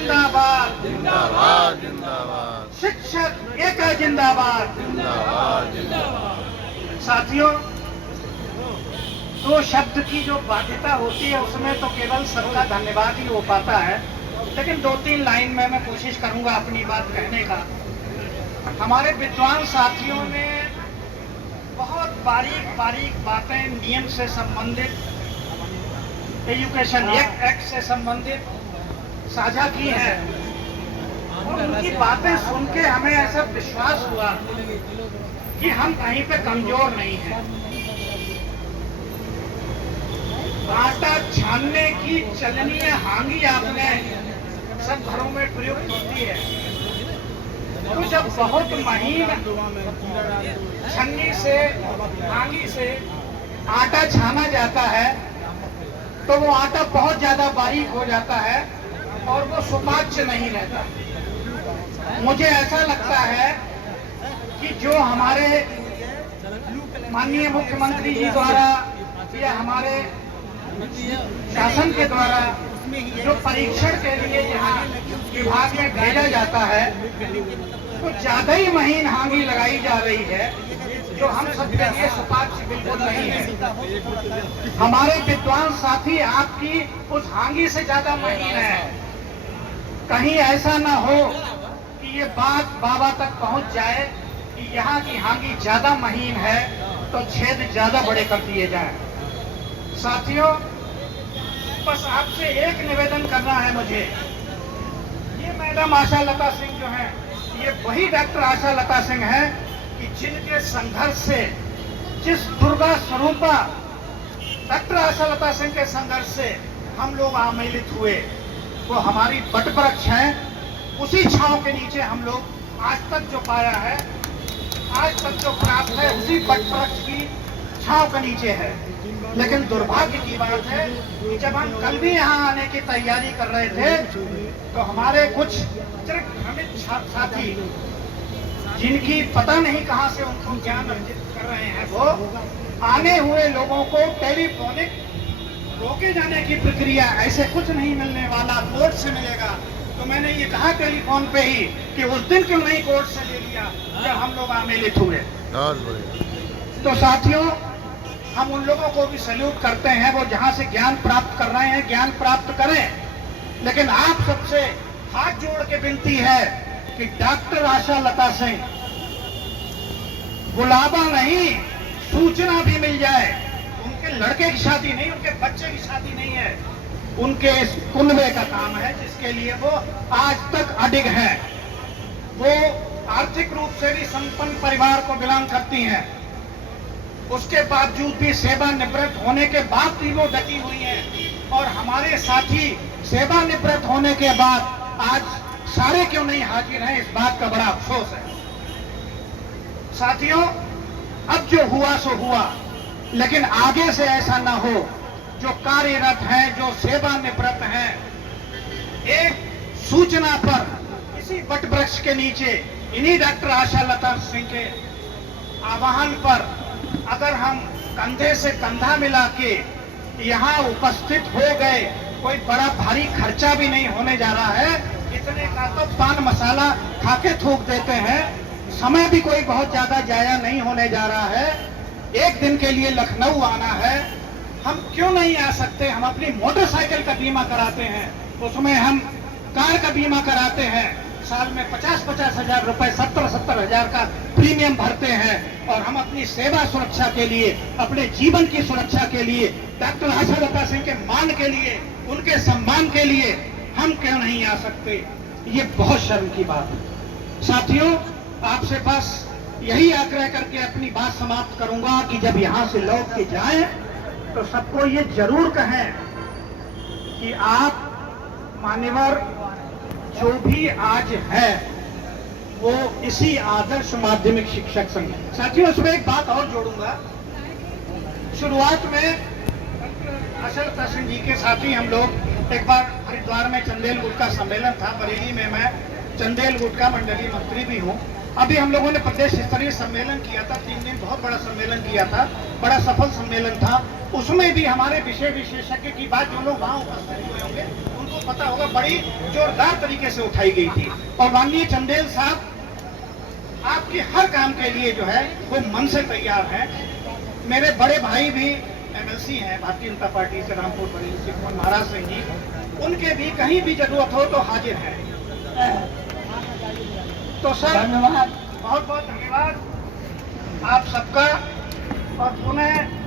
जिंदाबाद, जिंदाबाद जिंदाबाद शिक्षक एक जिंदाबाद। जिंदाबाद जिंदाबाद। साथियों, दो शब्द की जो बाध्यता होती है उसमें तो केवल सबका धन्यवाद ही हो पाता है, लेकिन 2-3 लाइन में मैं कोशिश करूंगा अपनी बात कहने का। हमारे विद्वान साथियों ने बहुत बारीक बारीक बातें नियम से संबंधित, एजुकेशन एक्ट से संबंधित साझा की हैं और उनकी बातें सुन के हमें ऐसा विश्वास हुआ कि हम कहीं पे कमजोर नहीं हैं। आटा छानने की चलनी हांगी आपने सब घरों में प्रयुक्त होती है, तो जब बहुत महीन छन्नी से हांगी से आटा छाना जाता है तो वो आटा बहुत ज्यादा बारीक हो जाता है और वो सुपाच्य नहीं रहता। मुझे ऐसा लगता है कि जो हमारे माननीय मुख्यमंत्री जी द्वारा या हमारे शासन के द्वारा जो परीक्षण के लिए यहाँ विभाग में भेजा जाता है तो ज्यादा ही महीन हांगी लगाई जा रही है, जो हम सबके लिए सुपाच्य बिल्कुल नहीं है। हमारे विद्वान साथी आपकी उस हांगी से ज्यादा महीन है। कहीं ऐसा ना हो कि ये बात बाबा तक पहुंच जाए कि यहाँ की हांगी ज्यादा महीन है तो छेद ज्यादा बड़े कर दिए जाए। साथियों, बस आपसे एक निवेदन करना है मुझे। ये मैडम आशा लता सिंह जो हैं, ये वही डॉक्टर आशा लता सिंह हैं कि जिनके संघर्ष से, जिस दुर्गा स्वरूपा डॉक्टर आशा लता सिंह के संघर्ष से हम लोग आमेलित हुए, वो हमारी वटवृक्ष हैं। उसी छांव के नीचे हम लोग आज तक जो पाया है, आज तक जो प्राप्त है, उसी वटवृक्ष की छांव के नीचे है। लेकिन दुर्भाग्य की बात है कि जब हम कल भी यहाँ आने की तैयारी कर रहे थे तो हमारे कुछ भ्रमित साथी, जिनकी पता नहीं कहां से उनको ज्ञान अर्जित कर रहे हैं, वो आने हुए लोगों को टेलीफोनिक रोके जाने की प्रक्रिया, ऐसे कुछ नहीं मिलने वाला, कोर्ट से मिलेगा। तो मैंने ये कहा टेलीफोन पे ही कि उस दिन क्यों नहीं कोर्ट से ले लिया जब हम लोग आमेलित हुए। तो साथियों, हम उन लोगों को भी सैल्यूट करते हैं, वो जहां से ज्ञान प्राप्त कर रहे हैं ज्ञान प्राप्त करें। लेकिन आप सबसे हाथ जोड़ के विनती है कि डॉक्टर आशा लता सिंह बुलावा नहीं, सूचना भी मिल जाए। उनके लड़के की शादी नहीं, उनके बच्चे की शादी नहीं है, उनके इस कुनबे का काम है जिसके लिए वो आज तक अडिग हैं। वो आर्थिक रूप से भी संपन्न परिवार को बिलोंग करती हैं, उसके बावजूद भी सेवानिवृत्त होने के बाद भी वो डटी हुई हैं। और हमारे साथी सेवानिवृत्त होने के बाद आज सारे क्यों नहीं हाजिर हैं, इस बात का बड़ा अफसोस है। साथियों, अब जो हुआ सो हुआ, लेकिन आगे से ऐसा ना हो। जो कार्यरत हैं, जो सेवानिवृत्त हैं, एक सूचना पर इसी वटवृक्ष के नीचे इन्हीं डॉक्टर आशा लता सिंह के आह्वान पर अगर हम कंधे से कंधा मिला के यहाँ उपस्थित हो गए, कोई बड़ा भारी खर्चा भी नहीं होने जा रहा है, इतने का तो पान मसाला खाके थूक देते हैं, समय भी कोई बहुत ज्यादा जाया नहीं होने जा रहा है। एक दिन के लिए लखनऊ आना है, हम क्यों नहीं आ सकते? हम अपनी मोटरसाइकिल का बीमा कराते हैं, उसमें हम कार का बीमा कराते हैं, साल में 50-50 हजार रुपए, 70-70 हजार का प्रीमियम भरते हैं। और हम अपनी सेवा सुरक्षा के लिए, अपने जीवन की सुरक्षा के लिए, डॉक्टर आशा लता सिंह के मान के लिए, उनके सम्मान के लिए हम क्यों नहीं आ सकते? ये बहुत शर्म की बात है। साथियों, आपसे बस यही आग्रह करके अपनी बात समाप्त करूंगा कि जब यहाँ से लौट के जाएं तो सबको ये जरूर कहें कि आप मान्यवर जो भी आज है वो इसी आदर्श माध्यमिक शिक्षक संघ। साथियों, इसमें एक बात और जोड़ूंगा। शुरुआत में आशा लता सिंह जी के साथ ही हम लोग एक बार हरिद्वार में चंदेल गुट का सम्मेलन था, बरेली में मैं चंदेल गुट का मंडलीय मंत्री भी हूँ। अभी हम लोगों ने प्रदेश स्तरीय सम्मेलन किया था, 3 दिन बहुत बड़ा सम्मेलन किया था, बड़ा सफल सम्मेलन था। उसमें भी हमारे विषय विशेषज्ञ की बात जो लोग वहाँ उपस्थित हुए होंगे उनको पता होगा बड़ी जोरदार तरीके से उठाई गई थी। और माननीय चंदेल साहब आपके हर काम के लिए जो है वो मन से तैयार है। मेरे बड़े भाई भी एमएलसी हैं भारतीय जनता पार्टी से रामपुर बरेली से कुमार महाराज सिंह जी, उनके भी कहीं भी जरूरत हो तो हाजिर है। तो सर धन्यवाद। बहुत बहुत धन्यवाद आप सबका। और पुनः